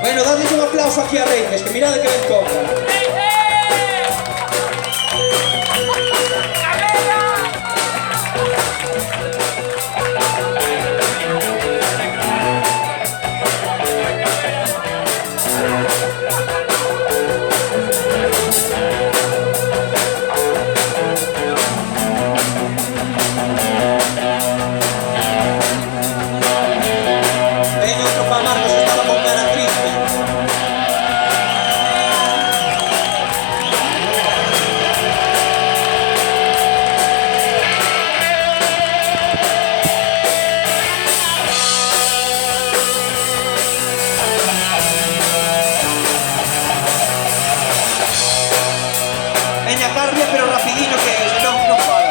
Bueno, dadles un aplauso aquí a Reyes, que mirad de que ben toca. Veña Carria, pero rapidino que non para.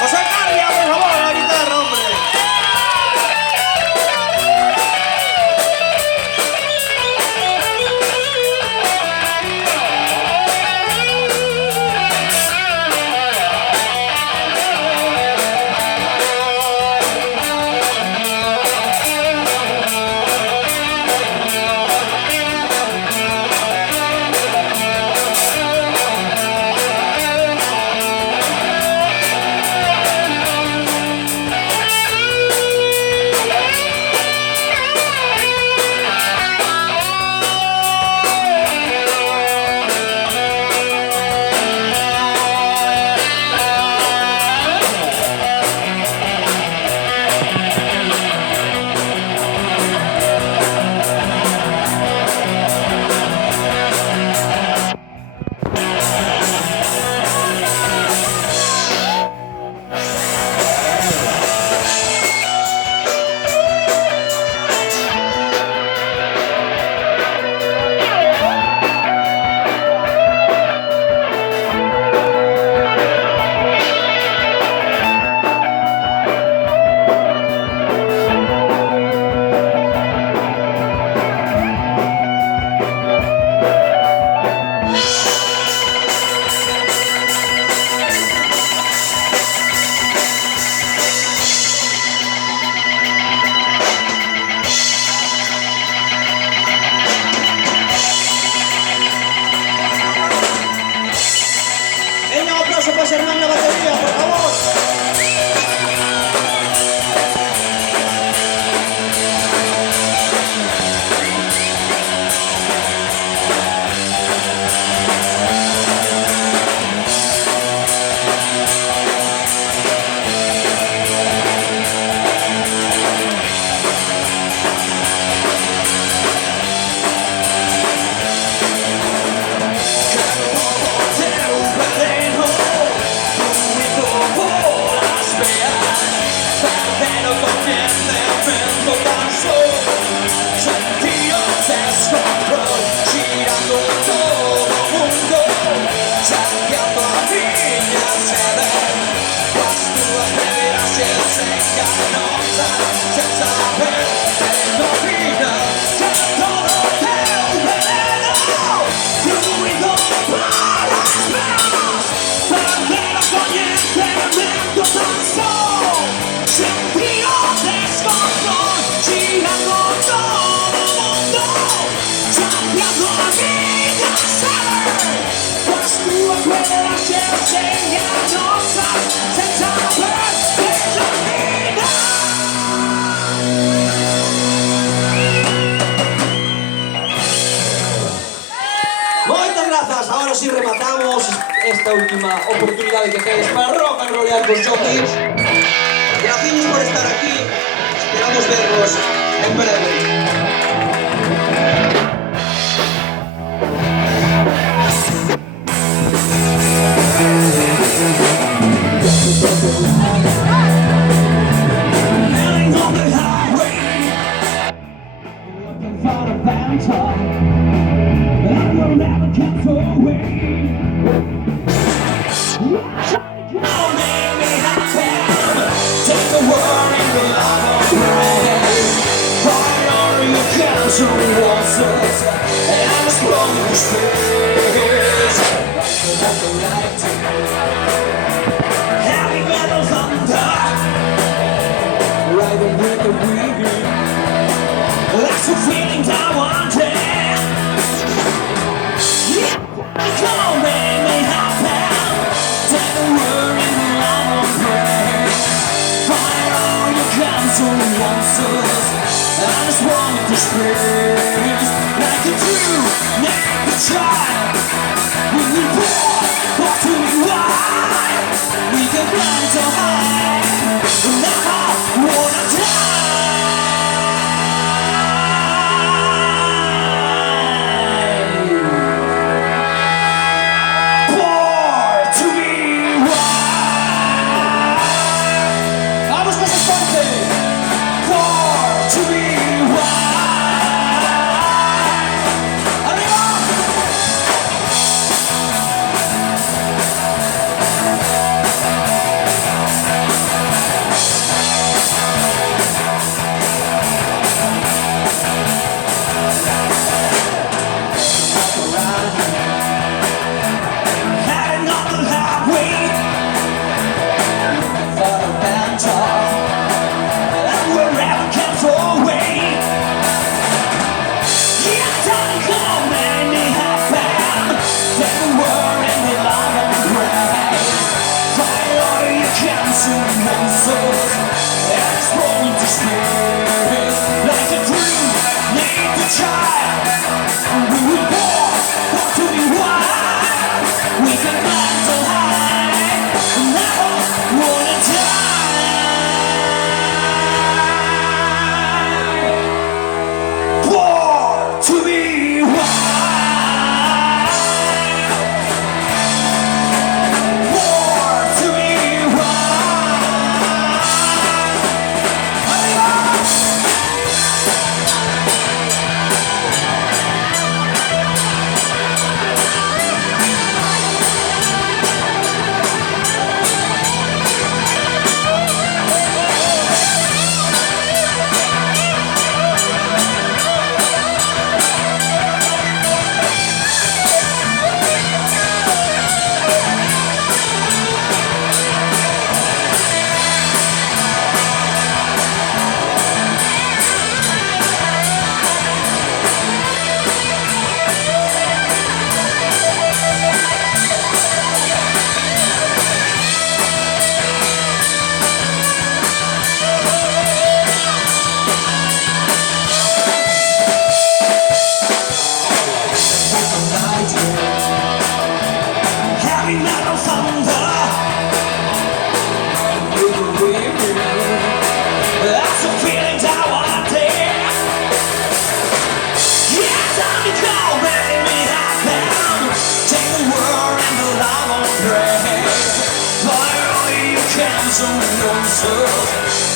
José Carria, por favor, a guitarra, hombre. Pues Hernán la batería, por favor. Moitas grazas, ahora sí rematamos esta última oportunidad que tedes para rock and rollear cos jockeys. Gracias por estar aquí, esperamos verlos en breve. That's the feeling I wanted. Yeah, come on, make me happen. Take the word in the love of prayer. Fire all your guns on monsters. I just want to experience like a true naked child. We will walk, walk to the wild. We can fly so high. Now I wanna die.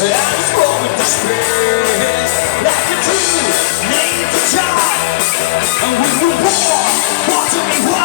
I just roll with the spirit like a true nature child. And we will walk to be wild.